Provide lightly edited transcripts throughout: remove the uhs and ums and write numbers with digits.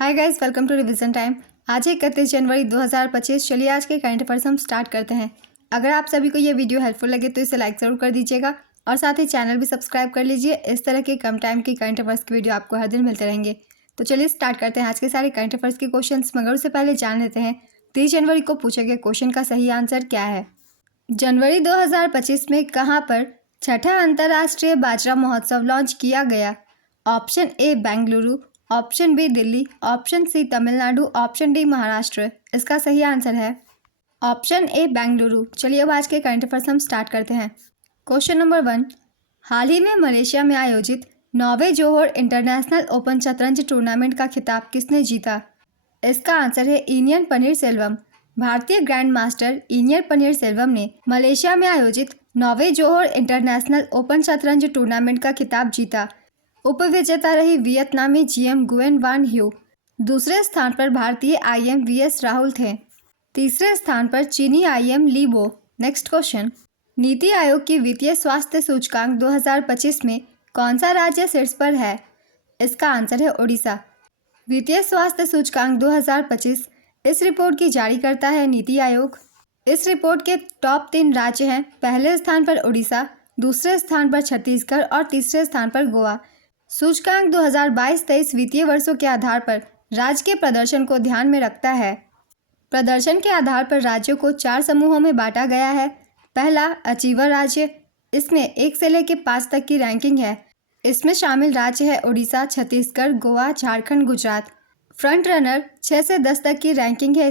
Hi guys, welcome to revision time. आज है 31 जनवरी 2025। चलिए आज के करंट अफेयर्स हम स्टार्ट करते हैं। अगर आप सभी को ये वीडियो हेल्पफुल लगे तो इसे लाइक ज़रूर कर दीजिएगा और साथ ही चैनल भी सब्सक्राइब कर लीजिए। इस तरह के कम टाइम की करंट अफेयर्स की वीडियो आपको हर दिन मिलते रहेंगे। तो चलिए स्टार्ट करते हैं आज के सारे करंट अफेयर्स के क्वेश्चन, मगर उससे पहले जान लेते हैं 30 जनवरी को पूछे गए क्वेश्चन का सही आंसर क्या है। जनवरी 2025 में कहाँ पर छठा अंतर्राष्ट्रीय बाजरा महोत्सव लॉन्च किया गया? Option A Bengaluru, option B Delhi, option C Tamil Nadu, option D Maharashtra. इसका सही आंसर है ऑप्शन ए बेंगलुरु। चलिए अब आज के करंट अफेयर्स हम स्टार्ट करते हैं। क्वेश्चन नंबर 1, हाल ही में मलेशिया में आयोजित 9वें जोहोर इंटरनेशनल ओपन शतरंज टूर्नामेंट का खिताब किसने जीता? इसका आंसर है इनियन पनीरसेल्वम। भारतीय ग्रैंड मास्टर इनियन पनीरसेल्वम ने मलेशिया में आयोजित 9वें जोहोर इंटरनेशनल ओपन शतरंज टूर्नामेंट का खिताब जीता। उपविजेता रही वियतनामी जीएम गुएन वान ह्यू। दूसरे स्थान पर भारतीय आईएम वीएस राहुल थे। तीसरे स्थान पर चीनी आईएम ली बो। नेक्स्ट क्वेश्चन, नीति आयोग की वित्तीय स्वास्थ्य सूचकांक 2025 में कौन सा राज्य शीर्ष पर है? इसका आंसर है ओडिशा। वित्तीय स्वास्थ्य सूचकांक 2025 इस रिपोर्ट की जारी करता है नीति आयोग। इस रिपोर्ट के टॉप 3 राज्य हैं। पहले स्थान पर ओडिशा, दूसरे स्थान पर छत्तीसगढ़ और तीसरे स्थान पर गोवा। सूचकांक 2022-23 वित्तीय वर्षों के आधार पर राज्य के प्रदर्शन को ध्यान में रखता है। प्रदर्शन के आधार पर राज्यों को 4 समूहों में बांटा गया है। पहला अचीवर राज्य, इसमें 1 से लेकर 5 तक की रैंकिंग है। इसमें शामिल राज्य है ओडिशा, छत्तीसगढ़, गोवा, झारखंड, गुजरात। फ्रंट रनर 6 से 10 तक की रैंकिंग है।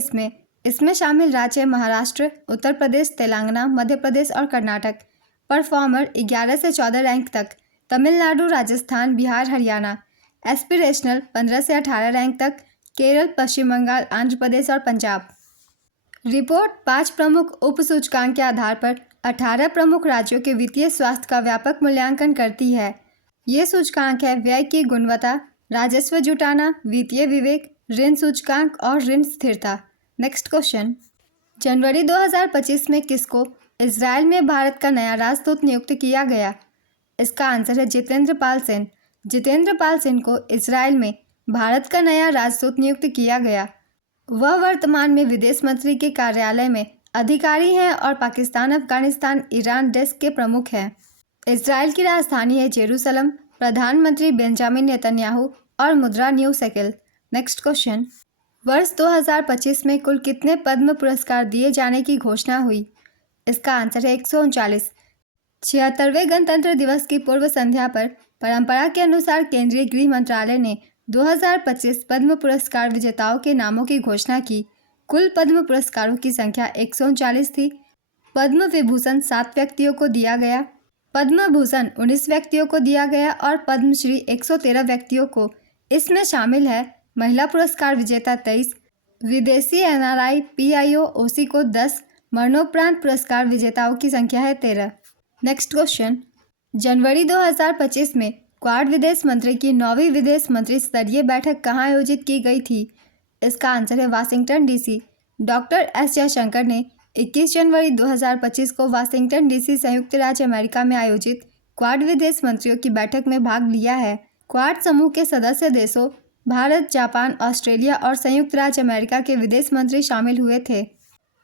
इसमें शामिल राज्य है महाराष्ट्र, उत्तर प्रदेश, तेलंगाना, मध्य प्रदेश और कर्नाटक। परफॉर्मर 11 से 14 रैंक तक तमिलनाडु, राजस्थान, बिहार, हरियाणा। एस्पिरेशनल 15 से 18 रैंक तक केरल, पश्चिम बंगाल, आंध्र प्रदेश और पंजाब। रिपोर्ट 5 प्रमुख उप सूचकांक के आधार पर 18 प्रमुख राज्यों के वित्तीय स्वास्थ्य का व्यापक मूल्यांकन करती है। ये सूचकांक है व्यय की गुणवत्ता, राजस्व जुटाना, वित्तीय विवेक, ऋण सूचकांक और ऋण स्थिरता। नेक्स्ट क्वेश्चन, जनवरी 2025 में किसको इजराइल में भारत का नया राजदूत नियुक्त किया गया? इसका आंसर है जितेंद्र पाल सेन। जितेंद्र पाल सेन को इजराइल में भारत का नया राजदूत नियुक्त किया गया। वह वर्तमान में विदेश मंत्री के कार्यालय में अधिकारी हैं और पाकिस्तान, अफगानिस्तान, ईरान डेस्क के प्रमुख हैं। इजराइल की राजधानी है जेरूसलम। प्रधानमंत्री बेंजामिन नेतन्याहू और मुद्रा न्यू सेकेल। नेक्स्ट क्वेश्चन, वर्ष 2025 में कुल कितने पद्म पुरस्कार दिए जाने की घोषणा हुई? इसका आंसर है 139। 76वें गणतंत्र दिवस की पूर्व संध्या पर परंपरा के अनुसार केंद्रीय गृह मंत्रालय ने 2025 पद्म पुरस्कार विजेताओं के नामों की घोषणा की। कुल पद्म पुरस्कारों की संख्या 139 थी। पद्म विभूषण 7 व्यक्तियों को दिया गया, पद्म भूषण 19 व्यक्तियों को दिया गया और पद्मश्री 113 व्यक्तियों को। इसमें शामिल है महिला पुरस्कार विजेता 23, विदेशी एनआरआई पीआईओ ओसी को 10, मरणोपरांत पुरस्कार विजेताओं की संख्या है 13। नेक्स्ट क्वेश्चन, जनवरी 2025 में क्वाड विदेश मंत्री की 9वीं विदेश मंत्री स्तरीय बैठक कहाँ आयोजित की गई थी? इसका आंसर है Washington DC. Doctor S Jaishankar ने 21 जनवरी 2025 को वाशिंगटन डीसी, संयुक्त राज्य अमेरिका में आयोजित क्वाड विदेश मंत्रियों की बैठक में भाग लिया है। क्वाड समूह के सदस्य देशों भारत, जापान, ऑस्ट्रेलिया और संयुक्त राज्य अमेरिका के विदेश मंत्री शामिल हुए थे।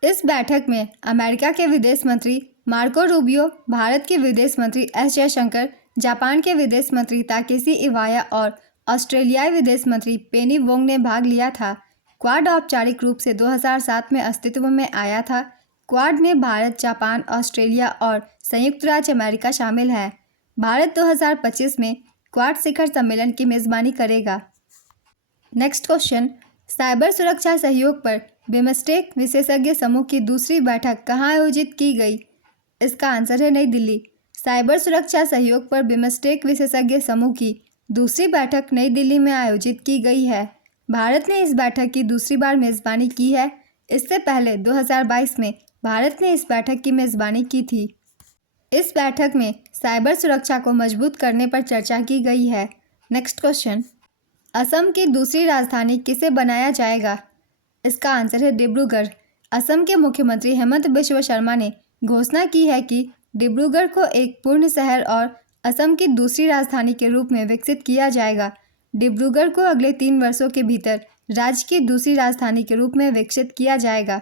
इस बैठक में अमेरिका के विदेश मंत्री मार्को रूबियो, भारत के विदेश मंत्री एस जयशंकर, जापान के विदेश मंत्री ताकेशी इवाया और ऑस्ट्रेलियाई विदेश मंत्री पेनी वोंग ने भाग लिया था। क्वाड औपचारिक रूप से 2007 में अस्तित्व में आया था। क्वाड में भारत, जापान, ऑस्ट्रेलिया और संयुक्त राज्य अमेरिका शामिल है। भारत 2025 में क्वाड शिखर सम्मेलन की मेजबानी करेगा। नेक्स्ट क्वेश्चन, साइबर सुरक्षा सहयोग पर बिमस्टेक विशेषज्ञ समूह की दूसरी बैठक कहाँ आयोजित की गई? इसका आंसर है नई दिल्ली। साइबर सुरक्षा सहयोग पर बिमस्टेक विशेषज्ञ समूह की दूसरी बैठक नई दिल्ली में आयोजित की गई है। भारत ने इस बैठक की दूसरी बार मेज़बानी की है। इससे पहले 2022 में भारत ने इस बैठक की मेज़बानी की थी। इस बैठक में साइबर सुरक्षा को मजबूत करने पर चर्चा की गई है। नेक्स्ट क्वेश्चन, असम की दूसरी राजधानी किसे बनाया जाएगा? इसका आंसर है डिब्रूगढ़। असम के मुख्यमंत्री हेमंत बिश्व शर्मा ने घोषणा की है कि डिब्रूगढ़ को एक पूर्ण शहर और असम की दूसरी राजधानी के रूप में विकसित किया जाएगा। डिब्रूगढ़ को अगले 3 वर्षों के भीतर राज्य की दूसरी राजधानी के रूप में विकसित किया जाएगा।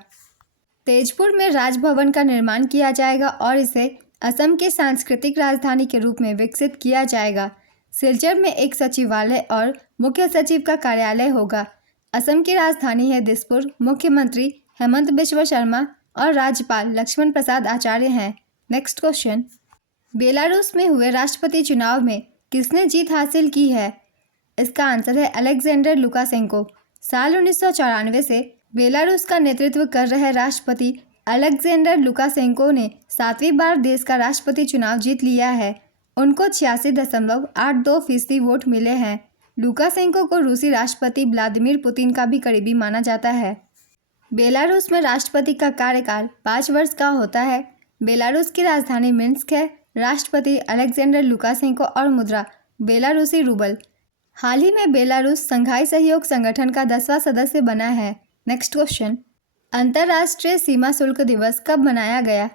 तेजपुर में राजभवन का निर्माण किया जाएगा और इसे असम की सांस्कृतिक राजधानी के रूप में विकसित किया जाएगा। सिलचर में एक सचिवालय और मुख्य सचिव का कार्यालय होगा। असम की राजधानी है दिसपुर। मुख्यमंत्री हेमंत बिश्व शर्मा और राज्यपाल लक्ष्मण प्रसाद आचार्य हैं। नेक्स्ट क्वेश्चन, बेलारूस में हुए राष्ट्रपति चुनाव में किसने जीत हासिल की है? इसका आंसर है अलेक्जेंडर लुकाशेंको। साल 1994 से बेलारूस का नेतृत्व कर रहे राष्ट्रपति अलेक्जेंडर लुकाशेंको ने 7वीं बार देश का राष्ट्रपति चुनाव जीत लिया है। उनको 86.82% वोट मिले हैं। लुकाशेंको को रूसी राष्ट्रपति व्लादिमीर पुतिन का भी करीबी माना जाता है। बेलारूस में राष्ट्रपति का कार्यकाल 5 वर्ष का होता है। बेलारूस की राजधानी मिन्स्क है। राष्ट्रपति अलेक्जेंडर लुकाशेंको और मुद्रा बेलारूसी रूबल। हाल ही में बेलारूस संघाई सहयोग संगठन का 10वां सदस्य बना है। नेक्स्ट क्वेश्चन, अंतर्राष्ट्रीय सीमा शुल्क दिवस कब मनाया गया?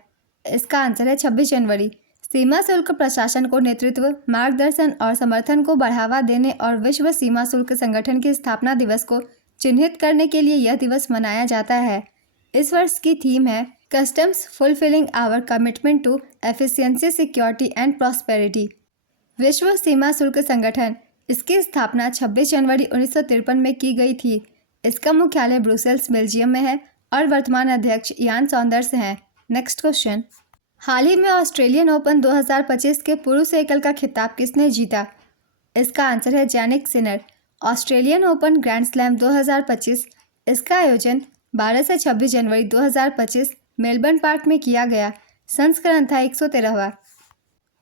इसका आंसर है 26 जनवरी। सीमा शुल्क प्रशासन को नेतृत्व, मार्गदर्शन और समर्थन को बढ़ावा देने और विश्व सीमा शुल्क संगठन की स्थापना दिवस को चिन्हित करने के लिए यह दिवस मनाया जाता है। इस वर्ष की थीम है customs fulfilling our commitment to efficiency, security and prosperity. विश्व सीमा शुल्क संगठन, इसकी स्थापना 26 जनवरी 1953 में की गई थी। इसका मुख्यालय ब्रुसेल्स, बेल्जियम में है और वर्तमान अध्यक्ष यान सॉन्डर्स हैं। नेक्स्ट क्वेश्चन, हाल ही में ऑस्ट्रेलियन ओपन 2025 के पुरुष एकल का खिताब किसने जीता? इसका आंसर है Jannik Sinner. Australian open grand slam 2025, इसका आयोजन 12 से 26 जनवरी 2025 मेलबर्न पार्क में किया गया। संस्करण था 113वां।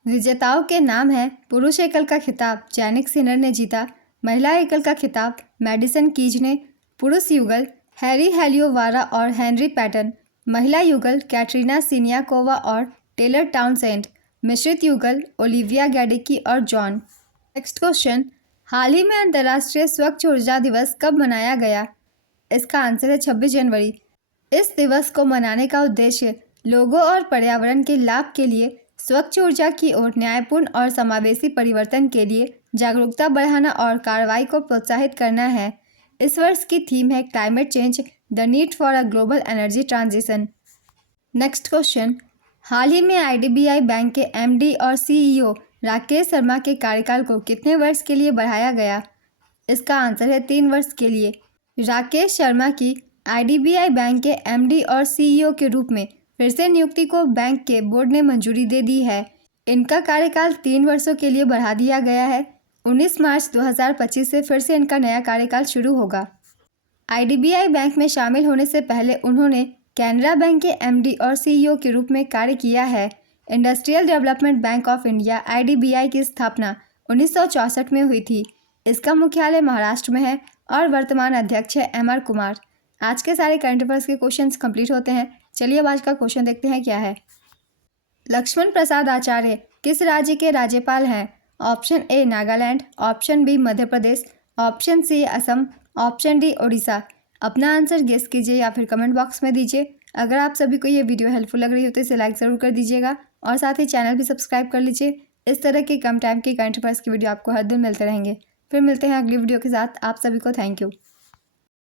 विजेताओं के नाम हैं: पुरुष एकल का खिताब जैनिक सिनर ने जीता। महिला एकल का खिताब मैडिसन कीज ने। पुरुष युगल हैरी हेलियोवारा और हेनरी पैटन। महिला युगल कैटरीना सिनियाकोवा और टेलर टाउनसेंड। मिश्रित युगल ओलिविया गैडिकी और जॉन। नेक्स्ट क्वेश्चन, हाल ही में अंतर्राष्ट्रीय स्वच्छ ऊर्जा दिवस कब मनाया गया? इसका आंसर है 26 जनवरी। इस दिवस को मनाने का उद्देश्य लोगों और पर्यावरण के लाभ के लिए स्वच्छ ऊर्जा की ओर न्यायपूर्ण और समावेशी परिवर्तन के लिए जागरूकता बढ़ाना और कार्रवाई को प्रोत्साहित करना है। इस वर्ष की थीम है climate change, the need for a global energy transition. Next question, हाल ही में आईडीबीआई बैंक के एमडी और सीईओ राकेश शर्मा के कार्यकाल को कितने वर्ष के लिए बढ़ाया गया? इसका आंसर है 3 वर्ष के लिए। राकेश शर्मा की आईडीबीआई बैंक के एमडी और सीईओ के रूप में फिर से नियुक्ति को बैंक के बोर्ड ने मंजूरी दे दी है। इनका कार्यकाल 3 वर्षों के लिए बढ़ा दिया गया है। 19 मार्च 2025 से फिर से इनका नया कार्यकाल शुरू होगा। आईडीबीआई बैंक में शामिल होने से पहले उन्होंने कैनरा बैंक के एमडी और सीईओ के रूप में कार्य किया है। Industrial development bank of India IDBI की स्थापना 1964 में हुई थी। इसका मुख्यालय महाराष्ट्र में है और वर्तमान अध्यक्ष है एमआर कुमार। आज के सारे करंट अफेयर्स के क्वेश्चंस कंप्लीट होते हैं। चलिए अब आज का क्वेश्चन देखते हैं क्या है। लक्ष्मण प्रसाद आचार्य किस राज्य के राज्यपाल हैं? Option A Nagaland, option B Madhya Pradesh, option C Assam, option D Odisha. अपना आंसर गेस कीजिए या फिर कमेंट बॉक्स में दीजिए। अगर आप सभी को ये वीडियो हेल्पफुल लग रही हो तो इसे लाइक ज़रूर कर दीजिएगा और साथ ही चैनल भी सब्सक्राइब कर लीजिए। इस तरह के कम टाइम के करंट अफेयर्स की वीडियो आपको हर दिन मिलते रहेंगे। फिर मिलते हैं अगली वीडियो के साथ। आप सभी को थैंक यू।